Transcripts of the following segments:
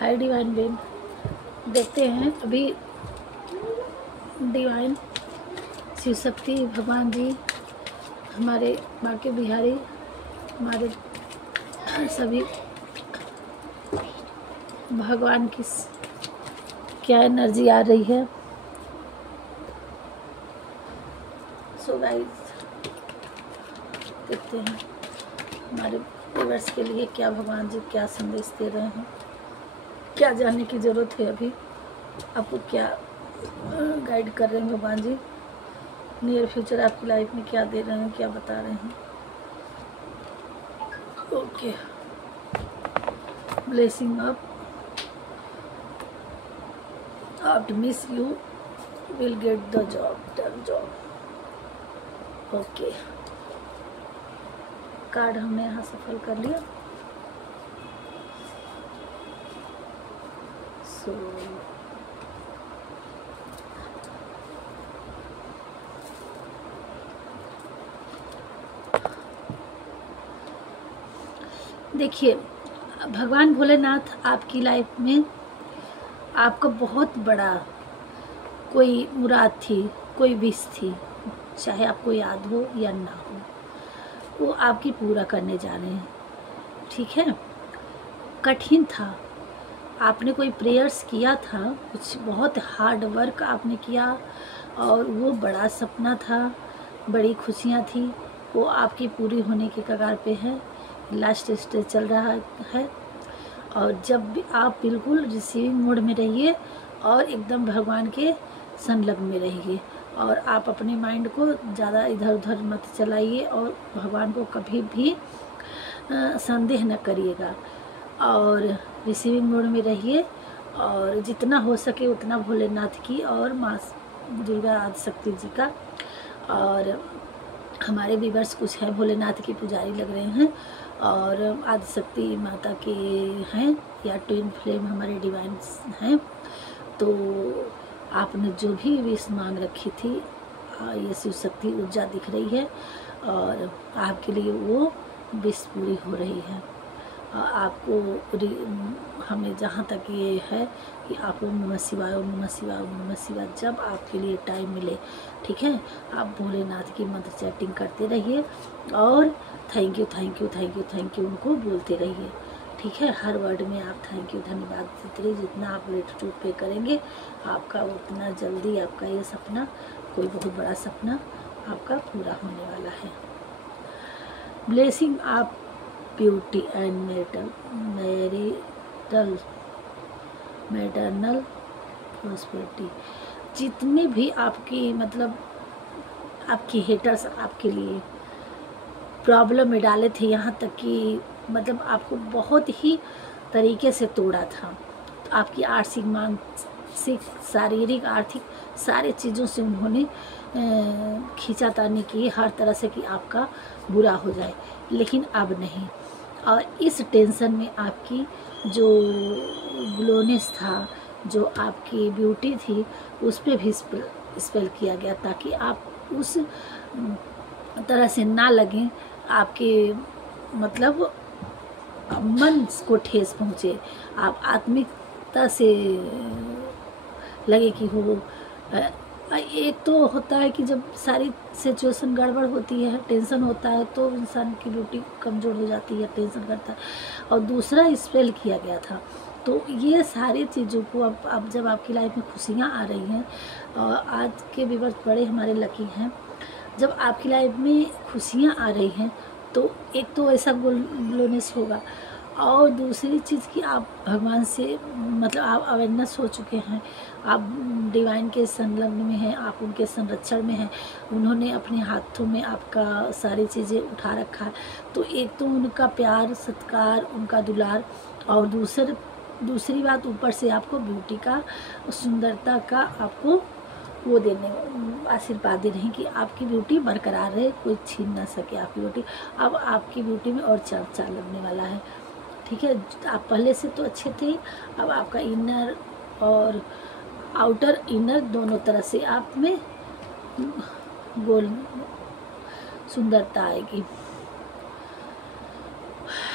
हाय divine Ben, देखते हैं अभी डिवाइन शिव शक्ति भगवान जी, हमारे बांके बिहारी, हमारे सभी भगवान की क्या एनर्जी आ रही है। सो गाइस, देखते हैं हमारे व्यूअर्स के लिए क्या भगवान जी क्या संदेश दे रहे हैं, क्या जानने की ज़रूरत है अभी, आपको क्या गाइड कर रहे हैं भगवान जी, नियर फ्यूचर आपकी लाइफ में क्या दे रहे हैं, क्या बता रहे हैं। Okay, blessing up, optimist you will get the job. Okay, card हमने यहाँ सफल कर लिया। सो देखिए, भगवान भोलेनाथ आपकी लाइफ में आपका बहुत बड़ा कोई मुराद थी, कोई विश थी, चाहे आपको याद हो या ना हो, वो आपकी पूरा करने जा रहे हैं। ठीक है, कठिन था, आपने कोई प्रेयर्स किया था, कुछ बहुत हार्ड वर्क आपने किया और वो बड़ा सपना था, बड़ी खुशियाँ थी, वो आपकी पूरी होने के कगार पे है, लास्ट स्टेज चल रहा है। और जब भी आप बिल्कुल रिसीविंग मोड में रहिए और एकदम भगवान के संलग्न में रहिए और आप अपने माइंड को ज़्यादा इधर उधर मत चलाइए और भगवान को कभी भी संदेह न करिएगा और रिसीविंग मोड में रहिए और जितना हो सके उतना भोलेनाथ की और माँ दुर्गा आदिशक्ति जी का, और हमारे व्यूअर्स कुछ है भोलेनाथ की पुजारी लग रहे हैं और आदिशक्ति माता के हैं या ट्विन फ्लेम हमारे डिवाइन्स हैं। तो आपने जो भी विश मांग रखी थी, ये शिव शक्ति ऊर्जा दिख रही है और आपके लिए वो विश पूरी हो रही है। आपको हमें जहाँ तक ये है कि आप ओम नमः शिवाय, ओम नमः शिवाय, ओम नमः शिवाय जब आपके लिए टाइम मिले, ठीक है, आप भोलेनाथ की मंत्र चैटिंग करते रहिए और thank you thank you thank you thank you उनको बोलते रहिए। ठीक है, हर वर्ड में आप थैंक यू धन्यवाद देते रहिए। जितना आप ग्रेटिट्यूड पे करेंगे आपका उतना जल्दी आपका ये सपना, कोई बहुत बड़ा सपना आपका पूरा होने वाला है। ब्लेसिंग आप ब्यूटी एंड मैटरनल प्रॉस्पेरिटी। जितने भी आपकी मतलब आपकी हेटर्स आपके लिए प्रॉब्लम में डाले थे, यहाँ तक कि मतलब आपको बहुत ही तरीके से तोड़ा था, तो आपकी आर्थिक, मानसिक, शारीरिक, आर्थिक सारे चीज़ों से उन्होंने खींचातानी की हर तरह से कि आपका बुरा हो जाए, लेकिन अब नहीं। और इस टेंशन में आपकी जो ग्लोनेस था, जो आपकी ब्यूटी थी, उस पर भी स्पेल किया गया ताकि आप उस तरह से ना लगें, आपके मतलब मन को ठेस पहुँचे, आप आत्मिकता से लगे कि हो। एक तो होता है कि जब सारी सिचुएशन गड़बड़ होती है, टेंशन होता है, तो इंसान की ब्यूटी कमज़ोर हो जाती है, टेंशन करता है। और दूसरा स्पेल किया गया था, तो ये सारी चीज़ों को अब जब आपकी लाइफ में खुशियाँ आ रही हैं, और आज के व्यूअर्स बड़े हमारे लकी हैं, जब आपकी लाइफ में खुशियाँ आ रही हैं तो एक तो ऐसा ग्लोनेस होगा, और दूसरी चीज़ कि आप भगवान से मतलब आप अवेयरनेस हो चुके हैं, आप डिवाइन के संलग्न में हैं, आप उनके संरक्षण में हैं, उन्होंने अपने हाथों में आपका सारी चीज़ें उठा रखा है। तो एक तो उनका प्यार सत्कार, उनका दुलार, और दूसरी बात ऊपर से आपको ब्यूटी का, सुंदरता का आपको वो देने आशीर्वाद दे रहे हैं कि आपकी ब्यूटी बरकरार रहे, कोई छीन ना सके आपकी ब्यूटी। अब आपकी ब्यूटी में और चर्चा लगने वाला है। ठीक है, आप पहले से तो अच्छे थे, अब आपका इनर और आउटर इनर दोनों तरह से आप में गोल सुंदरता आएगी।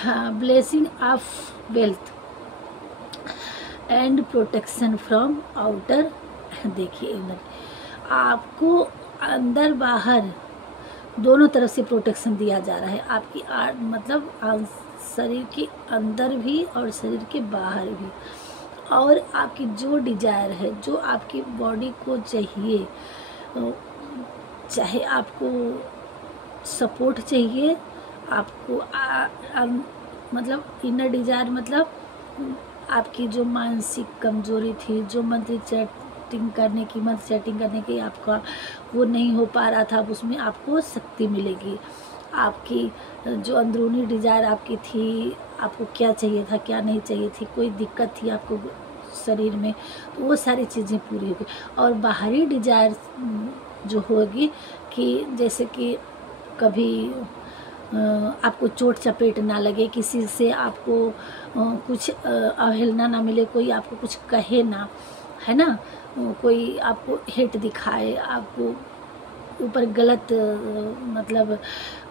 हाँ, blessing of wealth. And protection from outer. देखिए इनर, आपको अंदर बाहर दोनों तरफ से प्रोटेक्शन दिया जा रहा है। आपकी मतलब शरीर के अंदर भी और शरीर के बाहर भी। और आपकी जो डिजायर है, जो आपकी बॉडी को चाहिए, चाहे आपको सपोर्ट चाहिए, आपको मतलब इनर डिजायर मतलब आपकी जो मानसिक कमजोरी थी, जो मंथली चैटिंग करने की आपका वो नहीं हो पा रहा था, अब उसमें आपको शक्ति मिलेगी। आपकी जो अंदरूनी डिजायर आपकी थी, आपको क्या चाहिए था, क्या नहीं चाहिए थी, कोई दिक्कत थी आपको शरीर में, तो वो सारी चीज़ें पूरी होगी। और बाहरी डिजायर जो होगी कि जैसे कि कभी आपको चोट चपेट ना लगे, किसी से आपको कुछ अवहेलना ना मिले, कोई आपको कुछ कहे ना, है ना, कोई आपको हेट दिखाए, आपको ऊपर गलत मतलब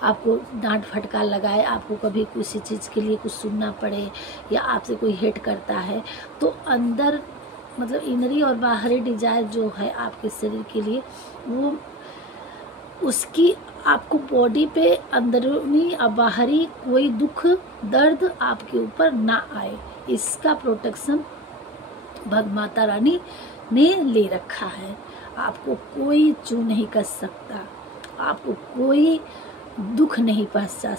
आपको डांट फटकार लगाए, आपको कभी किसी चीज़ के लिए कुछ सुनना पड़े, या आपसे कोई हेट करता है, तो अंदर मतलब इनरी और बाहरी डिजायर जो है आपके शरीर के लिए, वो उसकी आपको बॉडी पे अंदरूनी और बाहरी कोई दुख दर्द आपके ऊपर ना आए, इसका प्रोटेक्शन भगमाता रानी ने ले रखा है। आपको कोई छू नहीं कर सकता, आपको कोई दुख नहीं पहुंचा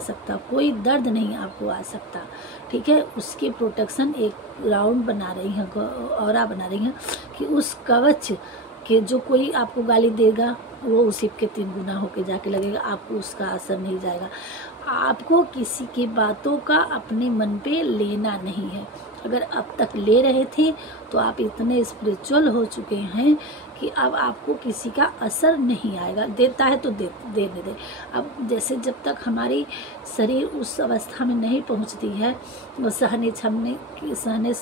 सकता, कोई दर्द नहीं आपको आ सकता, ठीक है। उसके प्रोटेक्शन एक राउंड बना रही हैं, औरा बना रही हैं कि उस कवच के जो कोई आपको गाली देगा वो उसी के 3 गुना होके जाके लगेगा, आपको उसका असर नहीं जाएगा। आपको किसी की बातों का अपने मन पे लेना नहीं है। अगर अब तक ले रहे थे तो आप इतने स्पिरिचुअल हो चुके हैं कि अब आपको किसी का असर नहीं आएगा। देता है तो देने दे। अब जैसे जब तक हमारी शरीर उस अवस्था में नहीं पहुंचती है, सहने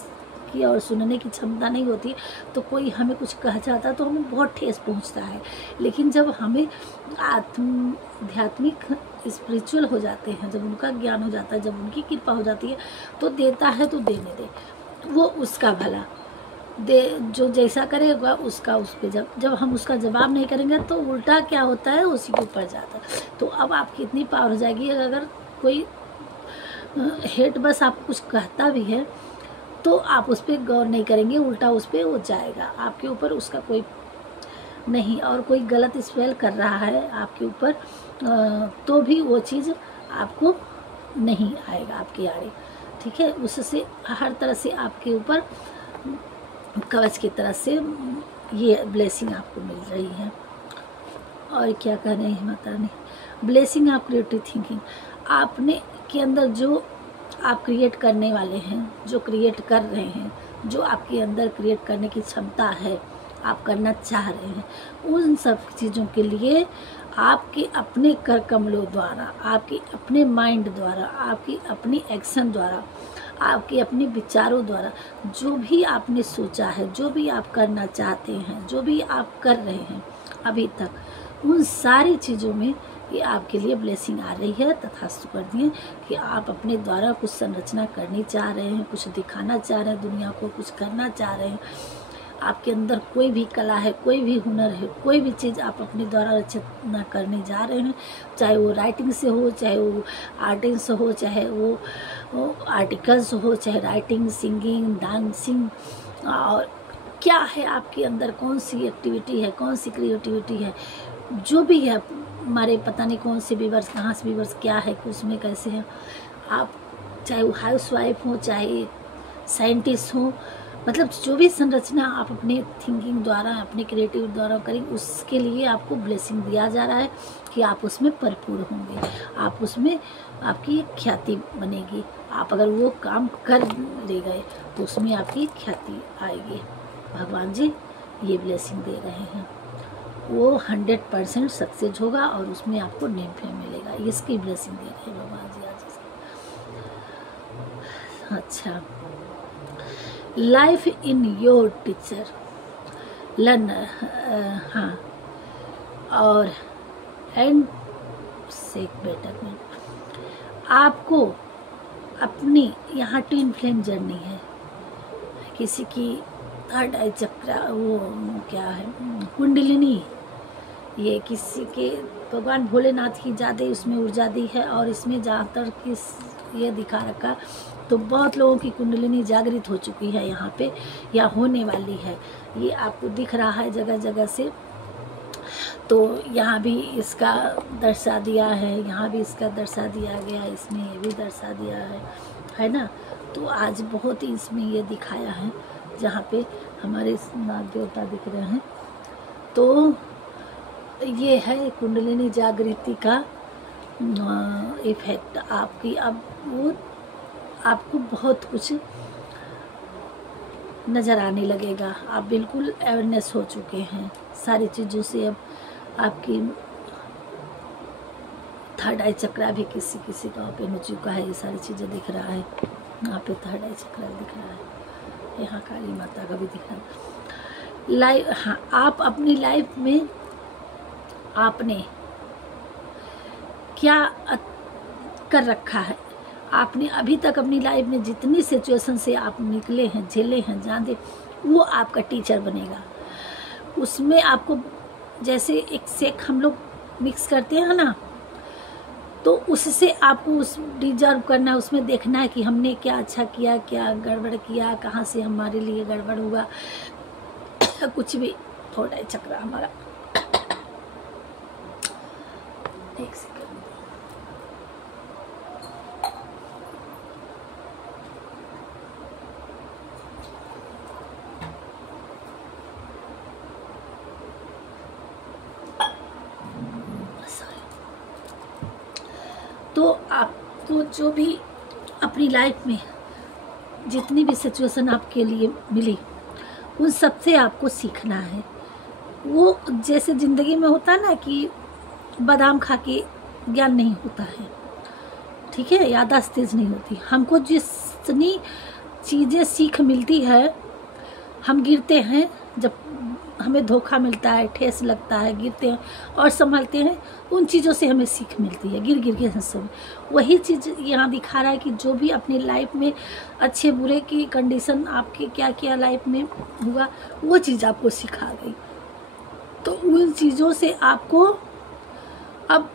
की और सुनने की क्षमता नहीं होती, तो कोई हमें कुछ कह जाता तो हमें बहुत ठेस पहुंचता है। लेकिन जब हमें आध्यात्मिक स्पिरिचुअल हो जाते हैं, जब उनका ज्ञान हो जाता है, जब उनकी कृपा हो जाती है, तो देता है तो देने दे, वो उसका भला दे, जो जैसा करेगा उसका उस पर जब हम उसका जवाब नहीं करेंगे तो उल्टा क्या होता है, उसी के ऊपर जाता है। तो अब आपकी इतनी पावर हो जाएगी, अगर कोई हेट बस आपको कुछ कहता भी है तो आप उस पर गौर नहीं करेंगे, उल्टा उस पर वो जाएगा आपके ऊपर, उसका कोई नहीं। और कोई गलत स्पेल कर रहा है आपके ऊपर तो भी वो चीज़ आपको नहीं आएगा आपके आड़े, ठीक है। उससे हर तरह से आपके ऊपर कवच की तरह से ये ब्लेसिंग आपको मिल रही है। और क्या कह रहे हैं Mata Rani, blessing of creative thinking, आपने के अंदर जो आप क्रिएट करने वाले हैं, जो क्रिएट कर रहे हैं, जो आपके अंदर क्रिएट करने की क्षमता है, आप करना चाह रहे हैं, उन सब चीज़ों के लिए आपके अपने कर कमलों द्वारा, आपके अपने माइंड द्वारा, आपकी अपनी एक्शन द्वारा, आपके अपने विचारों द्वारा, जो भी आपने सोचा है, जो भी आप करना चाहते हैं, जो भी आप कर रहे हैं अभी तक, उन सारी चीज़ों में ये आपके लिए ब्लेसिंग आ रही है। तथास्तु कर दिए कि आप अपने द्वारा कुछ संरचना करनी चाह रहे हैं, कुछ दिखाना चाह रहे हैं दुनिया को, कुछ करना चाह रहे हैं। आपके अंदर कोई भी कला है, कोई भी हुनर है, कोई भी चीज़ आप अपने द्वारा रचना करने जा रहे हैं, चाहे वो राइटिंग से हो, चाहे वो आर्टिंग से हो, चाहे वो आर्टिकल्स हो, चाहे राइटिंग, सिंगिंग, डांसिंग, और क्या है आपके अंदर, कौन सी एक्टिविटी है, कौन सी क्रिएटिविटी है, जो भी है, हमारे पता नहीं कौन से व्यूअर्स, कहाँ से व्यूअर्स, क्या है, उसमें कैसे हैं आप, चाहे वो हाउस वाइफ हो, चाहे साइंटिस्ट हो, मतलब जो भी संरचना आप अपने थिंकिंग द्वारा, अपने क्रिएटिव द्वारा करें, उसके लिए आपको ब्लेसिंग दिया जा रहा है कि आप उसमें भरपूर होंगे, आप उसमें आपकी ख्याति बनेगी। आप अगर वो काम कर ले गए तो उसमें आपकी ख्याति आएगी। भगवान जी ये ब्लेसिंग दे रहे हैं, वो 100% सक्सेस होगा और उसमें आपको नेम फेम मिलेगा। इसकी ब्लेसिंग दे रहे हैं भगवान जी आज। अच्छा, life in your teacher learner, हाँ, और एंड सेक बेटरमेंट, आपको अपनी यहाँ ट्विन फ्लेम जर्नी है, किसी की थर्ड आई चक्र, वो क्या है, कुंडलिनी, ये किसी के भगवान भोलेनाथ की ज़्यादा उसमें ऊर्जा दी है। और इसमें जहाँ तक किस ये दिखा रखा, तो बहुत लोगों की कुंडलिनी जागृत हो चुकी है यहाँ पे, या होने वाली है। ये आपको दिख रहा है जगह जगह से। तो यहाँ भी इसका दर्शा दिया है, यहाँ भी इसका दर्शा दिया गया, इसमें ये भी दर्शा दिया है ना। तो आज बहुत ही इसमें ये दिखाया है, जहाँ पे हमारे नाग देवता दिख रहे हैं। तो ये है कुंडलिनी जागृति का इफेक्ट आपकी। अब वो आपको बहुत कुछ नज़र आने लगेगा, आप बिल्कुल अवेयरनेस हो चुके हैं सारी चीज़ों से। अब आपकी थर्ड आई चक्रा भी किसी किसी का ओपन हो चुका है, ये सारी चीज़ें दिख रहा है। यहाँ पे थर्ड आई चक्रा दिख रहा है, यहाँ काली माता का भी दिख रहा है। लाइफ, हाँ, आप अपनी लाइफ में आपने क्या कर रखा है, आपने अभी तक अपनी लाइफ में जितनी सिचुएशन से आप निकले हैं, झेले हैं, जाने, वो आपका टीचर बनेगा। उसमें आपको जैसे एक शेक हम लोग मिक्स करते हैं ना, तो उससे आपको उस डिजर्व करना है, उसमें देखना है कि हमने क्या अच्छा किया, क्या गड़बड़ किया, कहाँ से हमारे लिए गड़बड़ हुआ। कुछ भी थोड़ा चक्रा हमारा, एक सेकंड, तो आपको जो भी अपनी लाइफ में जितनी भी सिचुएशन आपके लिए मिली, उन सब से आपको सीखना है। वो जैसे ज़िंदगी में होता है ना कि बादाम खा के ज्ञान नहीं होता है, ठीक है, याददाश्त तेज नहीं होती। हमको जितनी चीज़ें सीख मिलती है, हम गिरते हैं, जब हमें धोखा मिलता है, ठेस लगता है, गिरते हैं और संभलते हैं, उन चीज़ों से हमें सीख मिलती है, गिर गिर के हंसों में। वही चीज़ यहाँ दिखा रहा है कि जो भी अपनी लाइफ में अच्छे बुरे की कंडीशन आपके क्या क्या लाइफ में हुआ, वो चीज़ आपको सिखा गई। तो उन चीज़ों से आपको अब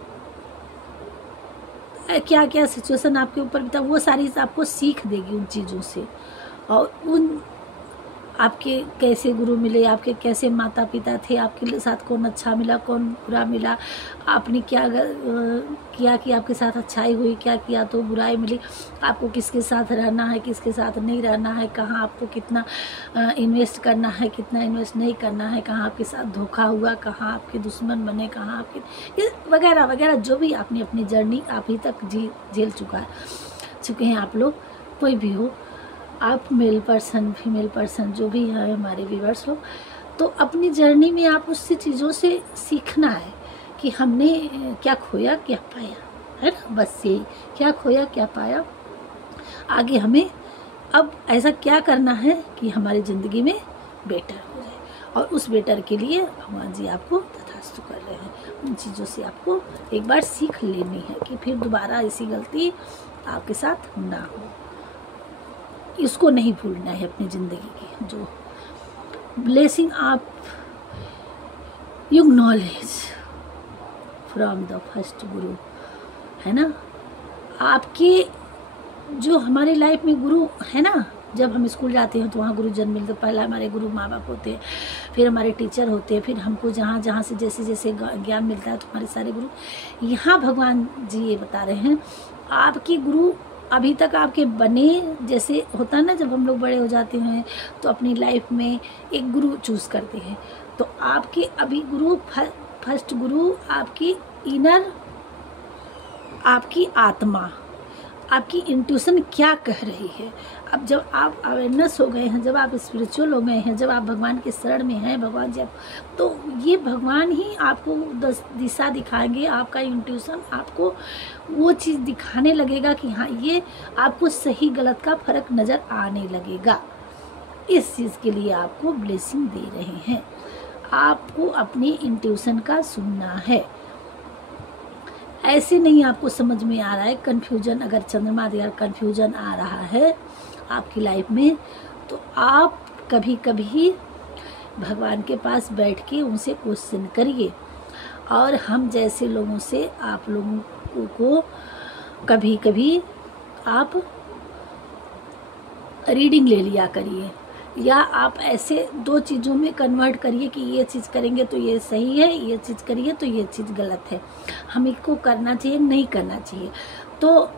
क्या क्या सिचुएशन आपके ऊपर बीता, वो सारी आपको सीख देगी उन चीज़ों से। और उन आपके कैसे गुरु मिले, आपके कैसे माता पिता थे, आपके साथ कौन अच्छा मिला, कौन बुरा मिला, आपने क्या किया कि आपके साथ अच्छाई हुई, क्या किया तो बुराई मिली, आपको किसके साथ रहना है, किसके साथ नहीं रहना है, कहाँ आपको कितना इन्वेस्ट करना है, कितना इन्वेस्ट नहीं करना है, कहाँ आपके साथ धोखा हुआ, कहाँ आपके दुश्मन बने, कहाँ आपके वगैरह वगैरह, जो भी आपने अपनी जर्नी अभी तक झेल चुके हैं आप लोग, कोई भी हो, आप मेल पर्सन फीमेल पर्सन जो भी है हमारे व्यूअर्स लोग, तो अपनी जर्नी में आप उससे चीज़ों से सीखना है कि हमने क्या खोया क्या पाया, है ना। बस यही, क्या खोया क्या पाया, आगे हमें अब ऐसा क्या करना है कि हमारी ज़िंदगी में बेटर हो जाए। और उस बेटर के लिए भगवान जी आपको तथास्तु कर रहे हैं। उन चीज़ों से आपको एक बार सीख लेनी है कि फिर दोबारा ऐसी गलती आपके साथ ना हो। इसको नहीं भूलना है अपनी ज़िंदगी की। जो ब्लेसिंग आप you knowledge from the first गुरु, है ना। आपके जो हमारी लाइफ में गुरु है ना, जब हम स्कूल जाते हैं तो वहाँ गुरुजन मिलते, पहला हमारे गुरु माँ बाप होते हैं, फिर हमारे टीचर होते हैं, फिर हमको जहाँ जहाँ से जैसे जैसे ज्ञान मिलता है तो हमारे सारे गुरु। यहाँ भगवान जी ये बता रहे हैं, आपके गुरु अभी तक आपके बने, जैसे होता है ना जब हम लोग बड़े हो जाते हैं तो अपनी लाइफ में एक गुरु चूज़ करते हैं, तो आपके अभी गुरु फर्स्ट गुरु आपकी इनर, आपकी आत्मा, आपकी इंट्यूशन क्या कह रही है। अब जब आप अवेयरनेस हो गए हैं, जब आप स्पिरिचुअल हो गए हैं, जब आप भगवान के शरण में हैं, भगवान जब, तो ये भगवान ही आपको दिशा दिखाएंगे। आपका इंट्यूशन आपको वो चीज़ दिखाने लगेगा कि हाँ ये आपको सही गलत का फ़र्क नज़र आने लगेगा। इस चीज़ के लिए आपको ब्लेसिंग दे रहे हैं। आपको अपनी इंट्यूशन का सुनना है, ऐसे नहीं आपको समझ में आ रहा है कन्फ्यूजन, अगर चंद्रमा या कन्फ्यूजन आ रहा है आपकी लाइफ में, तो आप कभी कभी भगवान के पास बैठ के उनसे क्वेश्चन करिए, और हम जैसे लोगों से आप लोगों को कभी कभी आप रीडिंग ले लिया करिए, या आप ऐसे 2 चीज़ों में कन्वर्ट करिए कि ये चीज़ करेंगे तो ये सही है, ये चीज़ करिए तो ये चीज़ गलत है, हमें को करना चाहिए नहीं करना चाहिए। तो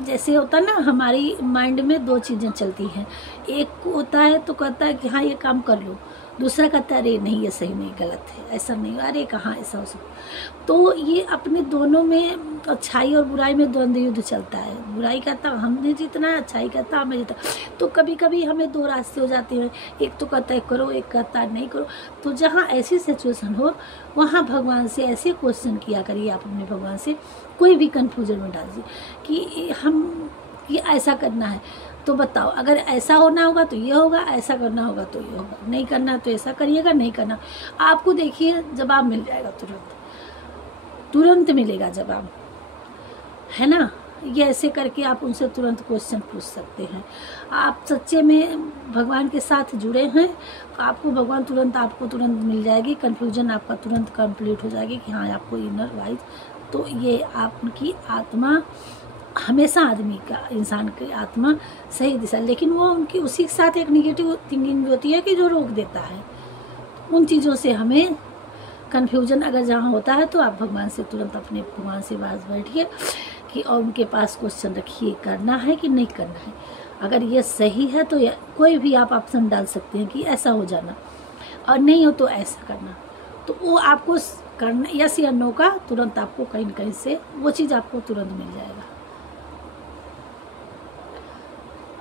जैसे होता है ना, हमारी माइंड में 2 चीज़ें चलती हैं, एक होता है तो कहता है कि हाँ ये काम कर लो, दूसरा कहता है अरे नहीं ये सही नहीं गलत है, ऐसा नहीं, अरे कहाँ ऐसा हो सकता। तो ये अपने दोनों में, अच्छाई और बुराई में द्वंद्व युद्ध चलता है। बुराई कहता हमने जीतना है, अच्छाई कहता हमें जीतना। तो कभी कभी हमें 2 रास्ते हो जाते हैं, एक तो कहता है करो, एक कहता है नहीं करो। तो जहाँ ऐसी सिचुएशन हो वहाँ भगवान से ऐसे क्वेश्चन किया करिए, आप अपने भगवान से कोई भी कन्फ्यूजन में डाल दीजिए कि हम ये ऐसा करना है तो बताओ, अगर ऐसा होना होगा तो ये होगा, ऐसा करना होगा तो ये होगा, नहीं करना तो ऐसा करिएगा, नहीं करना। आपको देखिए जवाब मिल जाएगा, तुरंत मिलेगा जवाब, है ना। ये ऐसे करके आप उनसे तुरंत क्वेश्चन पूछ सकते हैं। आप सच्चे में भगवान के साथ जुड़े हैं तो आपको भगवान आपको तुरंत मिल जाएगी, कन्फ्यूजन आपका तुरंत कंप्लीट हो जाएगी कि हाँ आपको इनर वाइज। तो ये आपकी आत्मा हमेशा, आदमी का, इंसान की आत्मा सही दिशा, लेकिन वो उनकी उसी के साथ एक निगेटिव थिंकिंग भी होती है कि जो रोक देता है। उन चीज़ों से हमें कन्फ्यूजन अगर जहाँ होता है तो आप भगवान से तुरंत अपने भगवान से पास बैठिए कि और उनके पास क्वेश्चन रखिए, करना है कि नहीं करना है। अगर ये सही है तो कोई भी आप ऑप्शन डाल सकते हैं कि ऐसा हो जाना, और नहीं हो तो ऐसा करना। तो वो आपको करना यस या नो का तुरंत आपको कहीं न कहीं से वो चीज़ आपको तुरंत मिल जाएगा।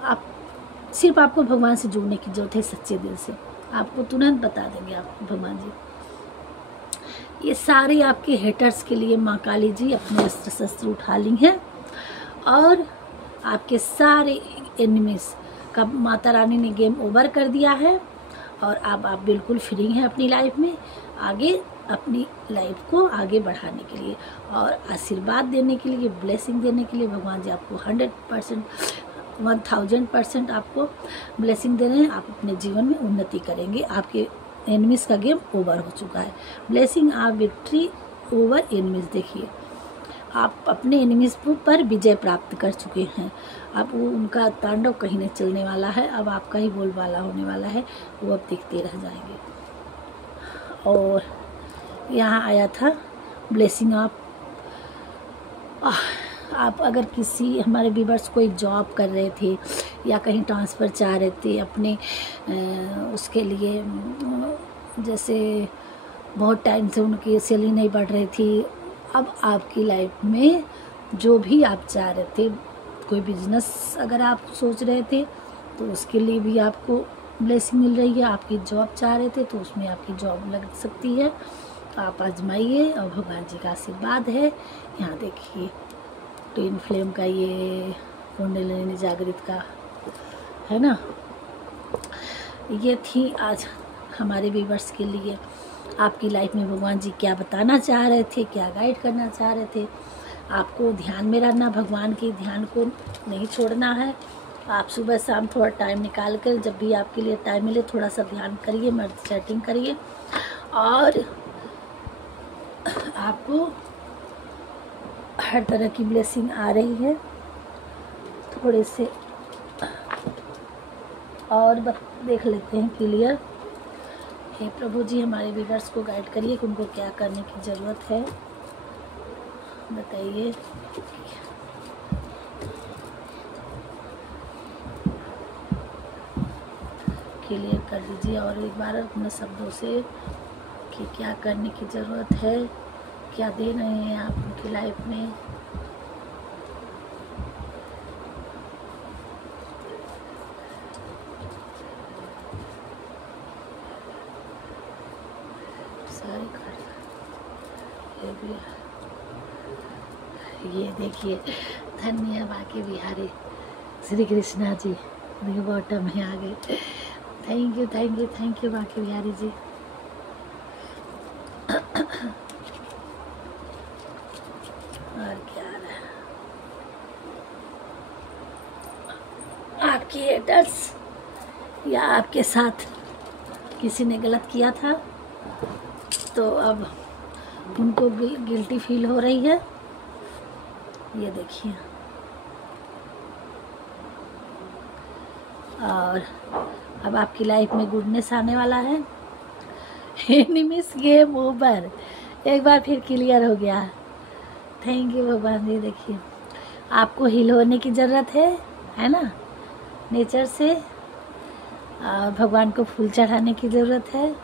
आप सिर्फ आपको भगवान से जुड़ने की जरूरत है, सच्चे दिल से आपको तुरंत बता देंगे आप भगवान जी। ये सारे आपके हेटर्स के लिए माँ काली जी अपने अस्त्र शस्त्र उठा ली हैं, और आपके सारे एनिमीज का माता रानी ने गेम ओवर कर दिया है, और अब आप बिल्कुल फ्री हैं अपनी लाइफ में, आगे अपनी लाइफ को आगे बढ़ाने के लिए और आशीर्वाद देने के लिए, ब्लेसिंग देने के लिए भगवान जी आपको 100% 1000% आपको ब्लेसिंग दे रहे हैं। आप अपने जीवन में उन्नति करेंगे, आपके एनिमीज का गेम ओवर हो चुका है। ब्लेसिंग आप विक्ट्री ओवर एनिमीज, देखिए आप अपने एनिमीज पर विजय प्राप्त कर चुके हैं। अब वो उनका तांडव कहीं नहीं चलने वाला है, अब आपका ही बोलबाला होने वाला है, वो अब दिखते रह जाएंगे। और यहाँ आया था ब्लेसिंग आप अगर किसी हमारे व्यूअर्स कोई जॉब कर रहे थे या कहीं ट्रांसफ़र चाह रहे थे अपने उसके लिए, जैसे बहुत टाइम से उनकी सैलरी नहीं बढ़ रही थी, अब आपकी लाइफ में जो भी आप चाह रहे थे, कोई बिजनेस अगर आप सोच रहे थे तो उसके लिए भी आपको ब्लेसिंग मिल रही है। आपकी जॉब चाह रहे थे तो उसमें आपकी जॉब लग सकती है, आप आजमाइए और भगवान जी का आशीर्वाद है। यहाँ देखिए ट्विन फ्लेम का ये कुंडलिनी जागृत का है ना। ये थी आज हमारे व्यूअर्स के लिए आपकी लाइफ में भगवान जी क्या बताना चाह रहे थे, क्या गाइड करना चाह रहे थे। आपको ध्यान में रहना, भगवान के ध्यान को नहीं छोड़ना है। आप सुबह शाम थोड़ा टाइम निकाल कर, जब भी आपके लिए टाइम मिले, थोड़ा सा ध्यान करिए, मेडिटेटिंग करिए, और आपको हर तरह की ब्लेसिंग आ रही है। थोड़े से और देख लेते हैं क्लियर। हे प्रभु जी हमारे व्यूअर्स को गाइड करिए कि उनको क्या करने की ज़रूरत है, बताइए। क्लियर कर दीजिए और एक बार अपने शब्दों से कि क्या करने की ज़रूरत है, क्या दे रहे हैं आप उनकी लाइफ में। सारे ये देखिए धन्य बाकी बिहारी श्री कृष्णा जी बॉटम में आ गए। Thank you thank you thank you बाकी बिहारी जी। और क्या रहा आपकी हेटर्स या आपके साथ किसी ने गलत किया था तो अब उनको गिल्टी फील हो रही है। ये देखिए, और अब आपकी लाइफ में गुडनेस आने वाला है। एनिमीज गेम ओवर, एक बार फिर क्लियर हो गया। थैंक यू भगवान। ये देखिए, आपको हील होने की ज़रूरत है ना, नेचर से। और भगवान को फूल चढ़ाने की ज़रूरत है।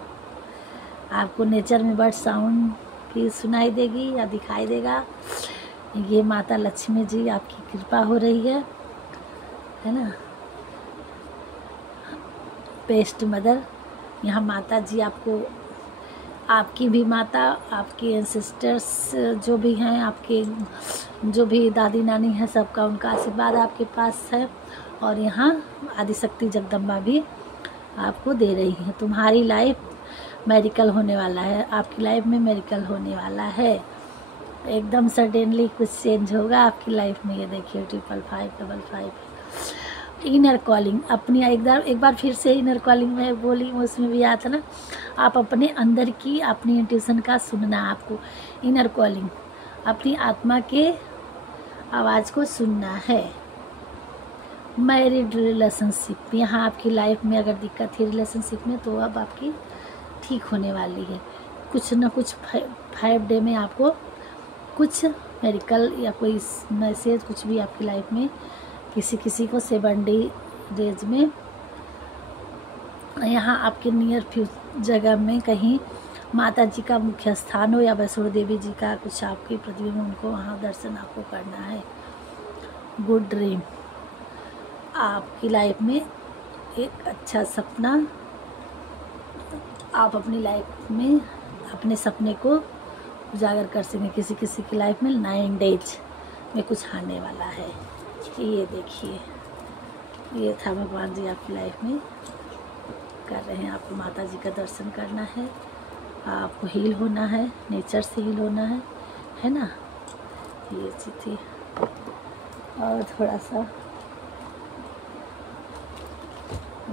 आपको नेचर में बर्ड साउंड की सुनाई देगी या दिखाई देगा। ये माता लक्ष्मी जी आपकी कृपा हो रही है ना। बेस्ट मदर, यहाँ माता जी आपको, आपकी भी माता, आपके एंसेस्टर्स जो भी हैं, आपके जो भी दादी नानी है, सबका उनका आशीर्वाद आपके पास है। और यहाँ आदिशक्ति जगदम्बा भी आपको दे रही है। तुम्हारी लाइफ मेरिकल होने वाला है, आपकी लाइफ में मेरिकल होने वाला है। एकदम सडनली कुछ चेंज होगा आपकी लाइफ में। ये देखिए 55555 इनर कॉलिंग अपनी एक बार फिर से इनर कॉलिंग में बोली, उसमें भी आता ना, आप अपने अंदर की अपनी इंट्यूशन का सुनना, आपको इनर कॉलिंग अपनी आत्मा के आवाज़ को सुनना है। मैरिड रिलेशनशिप, यहाँ आपकी लाइफ में अगर दिक्कत है रिलेशनशिप में तो अब आपकी ठीक होने वाली है। कुछ न कुछ 5 डे में आपको कुछ मेरिकल या कोई मैसेज कुछ भी आपकी लाइफ में, किसी को 7 डेज में यहाँ आपके नियर जगह में कहीं माता जी का मुख्य स्थान हो या वैष्णो देवी जी का कुछ आपकी प्रतिबिंब, उनको वहाँ दर्शन आपको करना है। गुड ड्रीम, आपकी लाइफ में एक अच्छा सपना, आप अपनी लाइफ में अपने सपने को उजागर कर सकें। किसी की लाइफ में 9 डेज में कुछ आने वाला है। ये देखिए, ये था भगवान जी आपकी लाइफ में कर रहे हैं। आपको माता जी का दर्शन करना है, आपको हील होना है, नेचर से हील होना है ना। ये चीज़ थी। और थोड़ा सा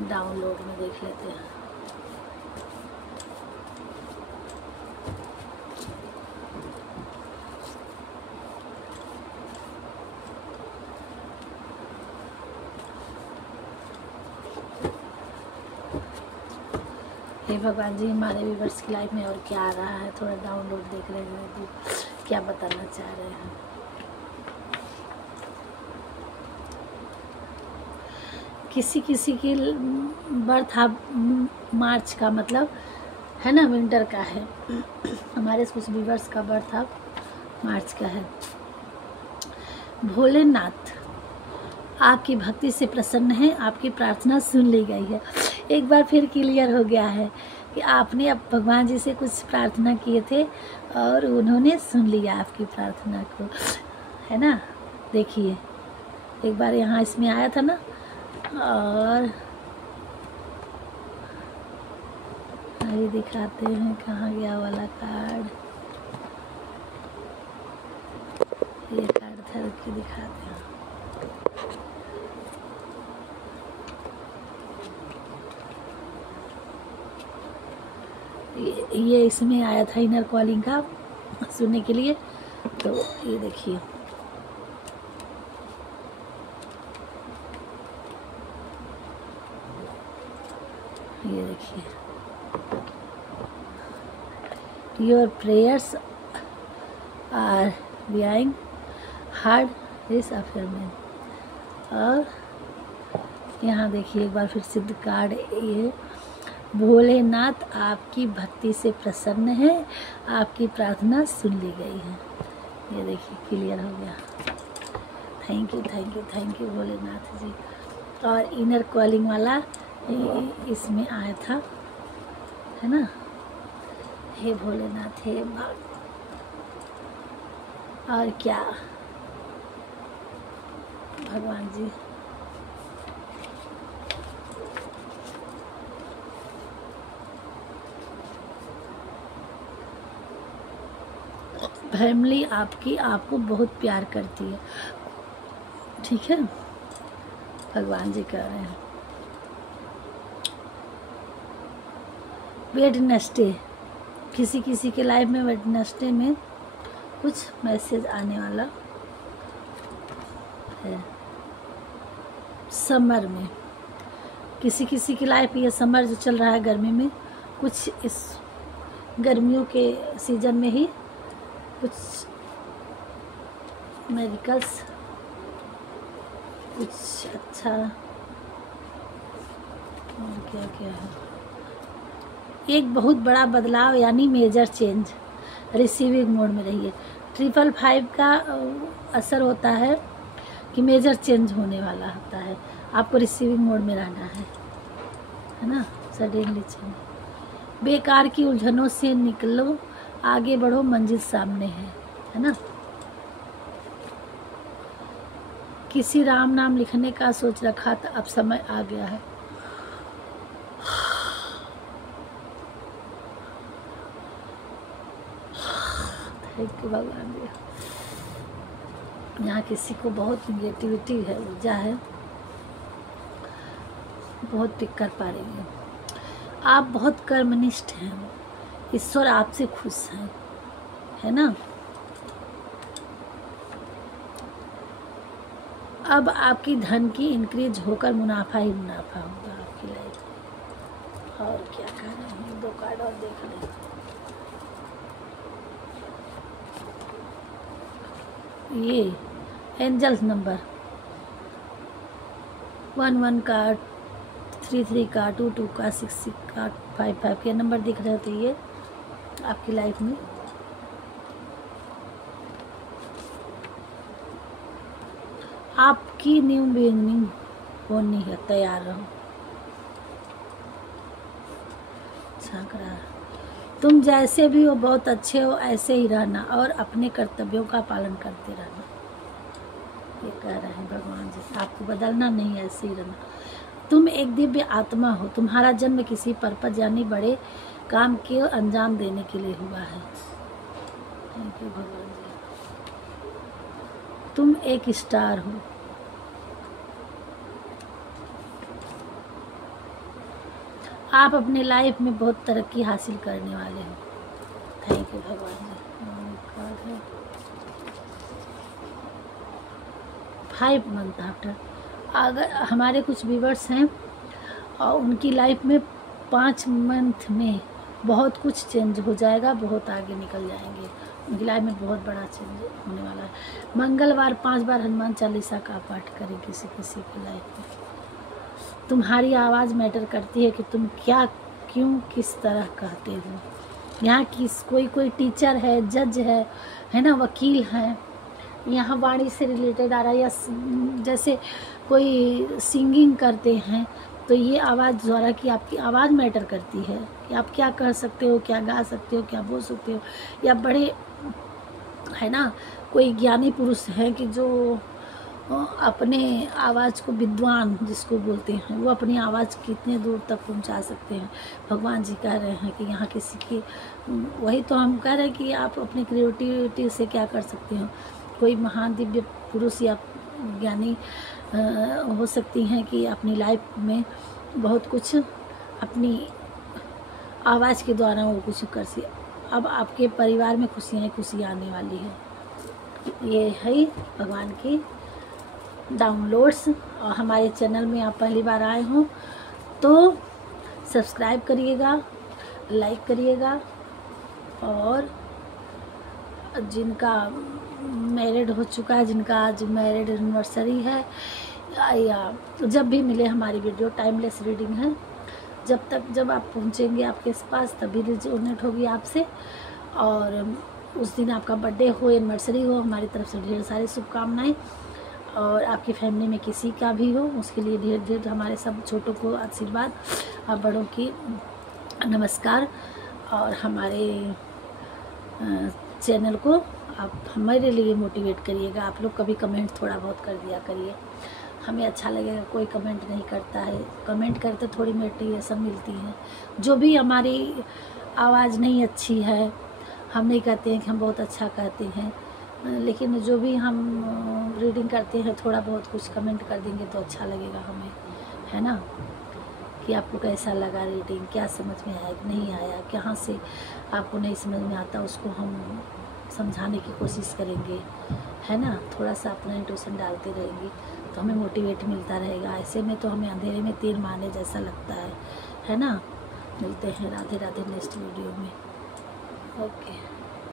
डाउनलोड में देख लेते हैं। हे भगवान जी, हमारे व्यूअर्स की लाइफ में और क्या आ रहा है, थोड़ा डाउनलोड देख रहे हैं, क्या बताना चाह रहे हैं। किसी की बर्थ मार्च का, मतलब है ना, विंटर का है। हमारे कुछ व्यूअर्स का बर्थ अब मार्च का है। भोलेनाथ आपकी भक्ति से प्रसन्न है, आपकी प्रार्थना सुन ली गई है। एक बार फिर क्लियर हो गया है कि आपने अब भगवान जी से कुछ प्रार्थना किए थे और उन्होंने सुन लिया आपकी प्रार्थना को, है ना। देखिए, एक बार यहाँ इसमें आया था ना, और आगे दिखाते हैं कहाँ गया वाला कार्ड। ये कार्ड धर के दिखाते हैं। ये इसमें आया था इनर कॉलिंग का सुनने के लिए। तो ये देखिए, ये देखिए, your prayers are behind hard this अफर्मेंट। और यहाँ देखिए एक बार फिर सिद्ध कार्ड, ये भोलेनाथ आपकी भक्ति से प्रसन्न है, आपकी प्रार्थना सुन ली गई है। ये देखिए क्लियर हो गया। Thank you Bholenath ji. और इनर कॉलिंग वाला इसमें आया था, है ना। हे भोलेनाथ, हे और क्या भगवान जी, फैमिली आपकी आपको बहुत प्यार करती है, ठीक है। भगवान जी कह रहे हैं वेडनेसडे, किसी किसी के लाइफ में वेडनेसडे में कुछ मैसेज आने वाला है। समर में किसी किसी की लाइफ, ये समर जो चल रहा है गर्मी में, कुछ इस गर्मियों के सीजन में ही कुछ मेडिकल्स, कुछ अच्छा और क्या क्या है, एक बहुत बड़ा बदलाव यानी मेजर चेंज। रिसीविंग मोड में रहिए। 555 का असर होता है कि मेजर चेंज होने वाला होता है, आपको रिसीविंग मोड में रहना है ना। Suddenly change. बेकार की उलझनों से निकलो, आगे बढ़ो, मंजिल सामने है ना। किसी राम नाम लिखने का सोच रखा था, अब समय आ गया है। थैंक यू भगवान जी। यहाँ किसी को बहुत निगेटिविटी है, ऊर्जा है, बहुत पिक कर पा रही है। आप बहुत कर्मनिष्ठ हैं, ईश्वर आपसे खुश है ना। अब आपकी धन की इंक्रीज होकर मुनाफा ही मुनाफा होगा आपकी लाइफ में। और क्या कर रहे हैं, 2 कार्ड और देख रहे हैं। ये एंजल्स नंबर 11 का, 33 का, 22 का, 66 का, 55 के नंबर दिख रहे थे ये आपकी लाइफ में। आपकी न्यू बिगिनिंग होनी है, तैयार रहो। छाकरा, तुम जैसे भी हो बहुत अच्छे हो, ऐसे ही रहना और अपने कर्तव्यों का पालन करते रहना। ये कह रहे हैं भगवान जी, आपको बदलना नहीं, ऐसे ही रहना। तुम एक दिव्य आत्मा हो, तुम्हारा जन्म किसी पर्पज यानी बड़े काम के अंजाम देने के लिए हुआ है। थैंक यू भगवान जी। तुम एक स्टार हो, आप अपने लाइफ में बहुत तरक्की हासिल करने वाले हो। थैंक यू भगवान जी। 5 मंथ आफ्टर, अगर हमारे कुछ व्यूअर्स हैं और उनकी लाइफ में 5 मंथ में बहुत कुछ चेंज हो जाएगा, बहुत आगे निकल जाएंगे, उनकी लाइफ में बहुत बड़ा चेंज होने वाला है। मंगलवार 5 बार हनुमान चालीसा का पाठ करें किसी किसी की लाइफ में। तुम्हारी आवाज़ मैटर करती है कि तुम क्या, क्यों, किस तरह कहते हो। यहाँ कोई टीचर है, जज है ना, वकील है, यहाँ वाणी से रिलेटेड आ रहा है, या जैसे कोई सिंगिंग करते हैं तो ये आवाज़ द्वारा कि आपकी आवाज़ मैटर करती है कि आप क्या कर सकते हो, क्या गा सकते हो, क्या बोल सकते हो। या बड़े है ना, कोई ज्ञानी पुरुष है कि जो अपने आवाज़ को, विद्वान जिसको बोलते हैं, वो अपनी आवाज़ कितने दूर तक पहुंचा सकते हैं। भगवान जी कह रहे हैं कि यहाँ किसी की, वही तो हम कह रहे हैं कि आप अपनी क्रिएटिविटी से क्या कर सकते हो। कोई महान दिव्य पुरुष या ज्ञानी हो सकती हैं कि अपनी लाइफ में बहुत कुछ अपनी आवाज़ के द्वारा वो कुछ कर सके। अब आपके परिवार में खुशियाँ आने वाली है। ये है भगवान की डाउनलोड्स। और हमारे चैनल में आप पहली बार आए हो तो सब्सक्राइब करिएगा, लाइक करिएगा, और जिनका मैरिड हो चुका है, जिनका आज मैरिड एनिवर्सरी है, या जब भी मिले हमारी वीडियो, टाइमलेस रीडिंग है। जब आप पहुंचेंगे आपके पास तभी रिजोनेट होगी आपसे। और उस दिन आपका बर्थडे हो, एनिवर्सरी हो, हमारी तरफ से ढेर सारी शुभकामनाएं। और आपकी फैमिली में किसी का भी हो, उसके लिए ढेर ढेर हमारे सब छोटों को आशीर्वाद और बड़ों की नमस्कार। और हमारे चैनल को आप हमारे लिए मोटिवेट करिएगा। आप लोग कभी कमेंट थोड़ा बहुत कर दिया करिए, हमें अच्छा लगेगा। कोई कमेंट नहीं करता है, कमेंट करते थोड़ी मोटिवेशन मिलती है। जो भी हमारी आवाज़ नहीं अच्छी है, हम नहीं कहते हैं कि हम बहुत अच्छा कहते हैं, लेकिन जो भी हम रीडिंग करते हैं थोड़ा बहुत कुछ कमेंट कर देंगे तो अच्छा लगेगा हमें, है ना। कि आपको कैसा लगा रीडिंग, क्या समझ में आया कि नहीं आया, कहाँ से आपको नहीं समझ में आता उसको हम समझाने की कोशिश करेंगे, है ना। थोड़ा सा अपना इंट्यूशन डालते रहेंगे तो हमें मोटिवेट मिलता रहेगा। ऐसे में तो हमें अंधेरे में तीर मारने जैसा लगता है ना। मिलते हैं, राधे राधे नेक्स्ट वीडियो में। ओके।